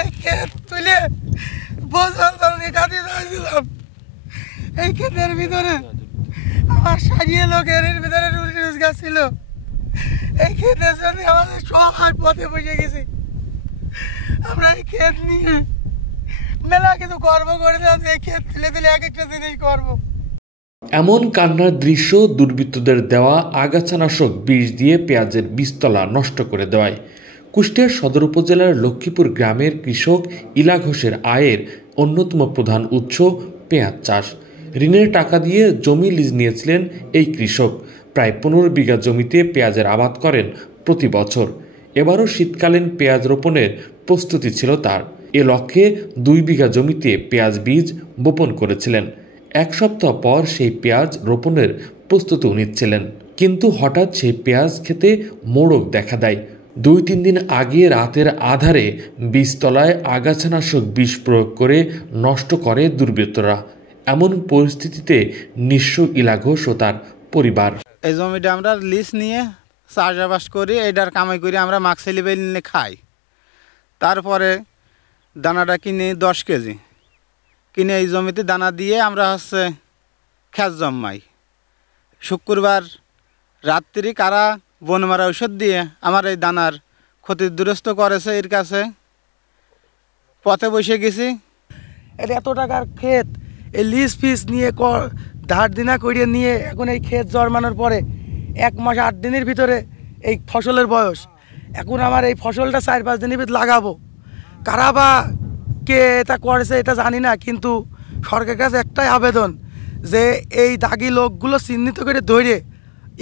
এই ক্ষেত তুলে বছর কাটিয়ে দিয়েছিলাম। এই ক্ষেতের ভিতরে আমার সারিয়ে লোকের ভিতরে রুটি গাছ ছিল। এই ক্ষেতের জন্য আমাদের সবাই পথে বসে গেছি। আমরা এই ক্ষেত নিয়ে মেলা কিন্তু গর্ব করে দিলাম, এই ক্ষেত তুলে দিলে এক একটা জিনিস করবো। এমন কান্নার দৃশ্য দুর্বৃত্তদের দেওয়া আগাছানাশক বিষ দিয়ে পেঁয়াজের বীজতলা নষ্ট করে দেওয়ায়। কুষ্টিয়া সদর উপজেলার লক্ষ্মীপুর গ্রামের কৃষক ইলা ঘোষের আয়ের অন্যতম প্রধান উৎস পেঁয়াজ চাষ। ঋণের টাকা দিয়ে জমি লিজ নিয়েছিলেন এই কৃষক। প্রায় 15 বিঘা জমিতে পেঁয়াজের আবাদ করেন প্রতি বছর। এবারও শীতকালীন পেঁয়াজ রোপণের প্রস্তুতি ছিল তার। এ লক্ষ্যে 2 বিঘা জমিতে পেঁয়াজ বীজ বপন করেছিলেন। 1 সপ্তাহ পর সেই পেঁয়াজ রোপণের প্রস্তুতি নিচ্ছিলেন, কিন্তু হঠাৎ সেই পেঁয়াজ খেতে মোড়ক দেখা দেয়। 2-3 দিন আগে রাতের আধারে বীজতলায় আগাছানাশক বিষ প্রয়োগ করে নষ্ট করে দুর্বৃত্তরা। এমন পরিস্থিতিতে নিঃস্ব ইলা ঘোষ ও তার পরিবার। এই জমিটা আমরা লিজ নিয়ে চাষাবাস করি, এটার কামাই করি আমরা মাক্সেলি নিয়ে খাই। তারপরে দানাটা কিনে 10 কেজি কিনে এই জমিতে দানা দিয়ে আমরা খ্যাত জমাই। শুক্রবার রাত্রি কারা বন মারা ঔষধ দিয়ে আমার এই দানার ক্ষতিগ্রস্ত করেছে। এর কাছে পথে বসে গেছি। এটা এত টাকার ক্ষেত, এই লিজ ফিস নিয়ে ধার দিনা করিয়ে নিয়ে এখন এই ক্ষেত জন্মানোর পরে 1 মাস 8 দিনের ভিতরে এই ফসলের বয়স। এখন আমার এই ফসলটা 4-5 দিনের ভিতরে লাগাবো। কারা বা কে এটা করেছে এটা জানি না, কিন্তু সরকারের কাছে একটাই আবেদন যে এই দাগি লোকগুলো চিহ্নিত করে ধরে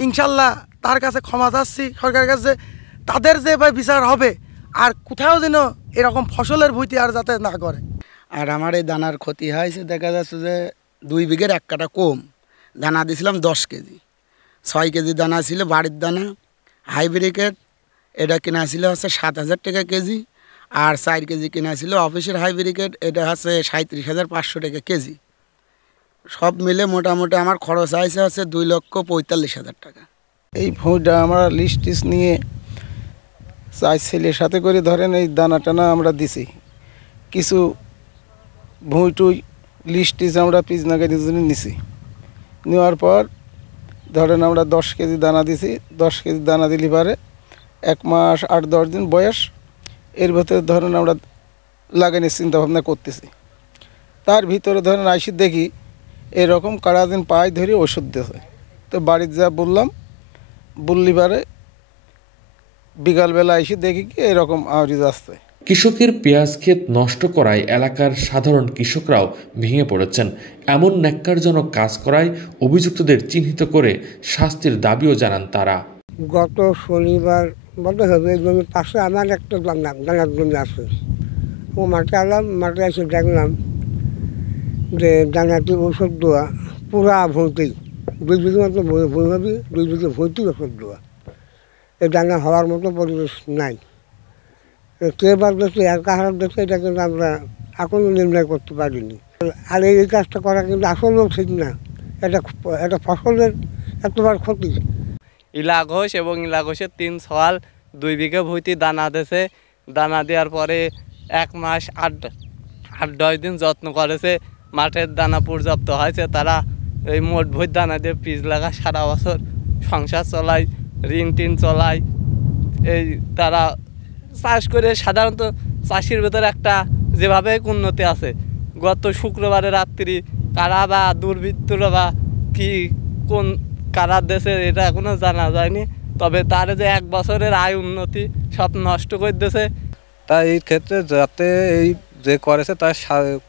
ইনশাল্লাহ তার কাছে ক্ষমা চাচ্ছি সরকারের কাছে, তাদের যে বিচার হবে আর কোথাও যেন এরকম ফসলের ভুঁইতে আর যাতে না করে। আর আমার এই দানার ক্ষতি হয়েছে, দেখা যাচ্ছে যে 2 বিঘের 1 কাঠা কম দানা দিয়েছিলাম 10 কেজি। 6 কেজি দানা ছিল বাড়ির দানা হাইব্রিকেট, এটা কেনা ছিল 7,000 টাকা কেজি। আর 4 কেজি কেনা ছিল অফিসের হাইব্রিকেট, এটা 37,500 টাকা কেজি। সব মিলে মোটামুটি আমার খরচ হয়েছে 2,45,000 টাকা। এই ভুঁইটা আমরা লিস্ট টিস নিয়ে 4 ছেলের সাথে করে ধরেন এই দানা টানা আমরা দিছি। কিছু ভুঁই টুই লিস্ট টিস আমরা পিজনাগারির জন্য নিছি। নেওয়ার পর ধরেন আমরা 10 কেজি দানা দিছি। 10 কেজি দানা দিলে পারে 1 মাস 8-10 দিন বয়স। এর ভিতরে ধরেন আমরা লাগানোর চিন্তাভাবনা করতেছি। তার ভিতরে ধরেন আইসি দেখি এরকম কারা দিন পায়ে ধরে ওষুধ দিয়েছে। তো বাড়িতে যা বললি পারে বিকালবেলা এসে দেখি কি এরকম আওয়াজ আসছে। কৃষকের পেঁয়াজ ক্ষেত নষ্ট করায় এলাকার সাধারণ কৃষকরাও ভেঙে পড়েছেন। এমন ন্যাক্কারজনক কাজ করায় অভিযুক্তদের চিহ্নিত করে শাস্তির দাবিও জানান তারা। গত শনিবার বলতে হবে এই জমির পাশে আমার একটা দানার জমি আছে। ও মাঠে আলাম, মাঠে এসে দেখলাম যে দানাটি ওষুধ দেওয়া পুরা ভর্তি। 2 বিঘে মতো ভুঁই হবে, 2 বিঘে ভর্তি ওষুধ দেওয়া। এই দানা হওয়ার মতো পরিবেশ নাই। কে বার দেখছে এর কাহার দেখছে এটা কিন্তু আমরা এখনও নির্ণয় করতে পারিনি। আর এই কাজটা করা কিন্তু আসলেও ঠিক না। এটা ফসলের এতবার ক্ষতি। ইলা ঘোষ এবং ইলা ঘোষের 3 সওয়াল 2 বিঘে ভুঁইতে দানা দিয়েছে। দানা দেওয়ার পরে 1 মাস 8-10 দিন যত্ন করেছে। মাঠের দানা পর্যাপ্ত হয়েছে। তারা এই মোট ভুঁই দানা দিয়ে পিস লাগা সারা বছর সংসার চলায়, ঋণ টিন চলায়। এই তারা চাষ করে সাধারণত চাষির ভেতরে একটা যেভাবে উন্নতি আছে। গত শুক্রবারের রাত্রি কারা বা দুর্বৃত্তরা বা কি কোন কারা দেশে এটা এখনো জানা যায়নি। তবে তার যে 1 বছরের আয় উন্নতি সব নষ্ট করে দিয়েছে। তাই এই ক্ষেত্রে যাতে এই যে করেছে তার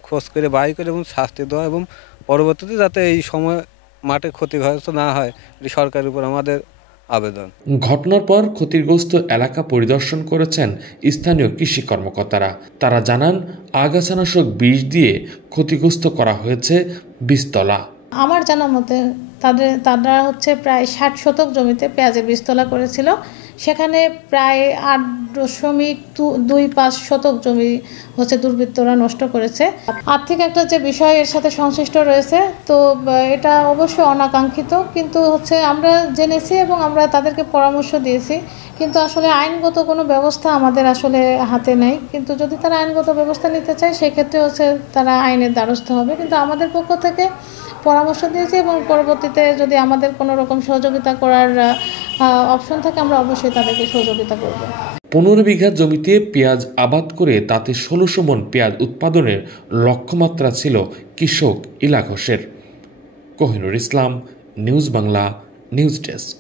খোঁজ করে বাই করে এবং শাস্তি দেওয়া এবং পরবর্তীতে যাতে এই সময় মাঠে ক্ষতিগ্রস্ত না হয়, এটি সরকারের উপর আমাদের আবেদন। ঘটনার পর ক্ষতিগ্রস্ত এলাকা পরিদর্শন করেছেন স্থানীয় কৃষি কর্মকর্তারা। তারা জানান আগাছানাশক বিষ দিয়ে ক্ষতিগ্রস্ত করা হয়েছে বীজতলা। আমার জানা মতে তারা প্রায় 60 শতক জমিতে পেঁয়াজের বীজতলা করেছিল। সেখানে প্রায় 8.25 শতক জমি হচ্ছে দুর্বৃত্তরা নষ্ট করেছে। আর্থিক একটা যে বিষয় এর সাথে সংশ্লিষ্ট রয়েছে, তো এটা অবশ্যই অনাকাঙ্ক্ষিত, কিন্তু হচ্ছে আমরা জেনেছি এবং আমরা তাদেরকে পরামর্শ দিয়েছি, কিন্তু আসলে আইনগত কোনো ব্যবস্থা আমাদের আসলে হাতে নেই। কিন্তু যদি তারা আইনগত ব্যবস্থা নিতে চায় সেক্ষেত্রে হচ্ছে তারা আইনের দ্বারস্থ হবে, কিন্তু আমাদের পক্ষ থেকে পরামর্শ দিয়েছি এবং পরবর্তীতে যদি আমাদের কোনো রকম সহযোগিতা করার অপশন থাকে আমরা অবশ্যই তাদেরকে সহযোগিতা করব। 15 বিঘা জমিতে পেঁয়াজ আবাদ করে তাতে 1600 মণ পেঁয়াজ উৎপাদনের লক্ষ্যমাত্রা ছিল কৃষক ইলা ঘোষের। কোহিনুর ইসলাম, নিউজ বাংলা, নিউজ ডেস্ক।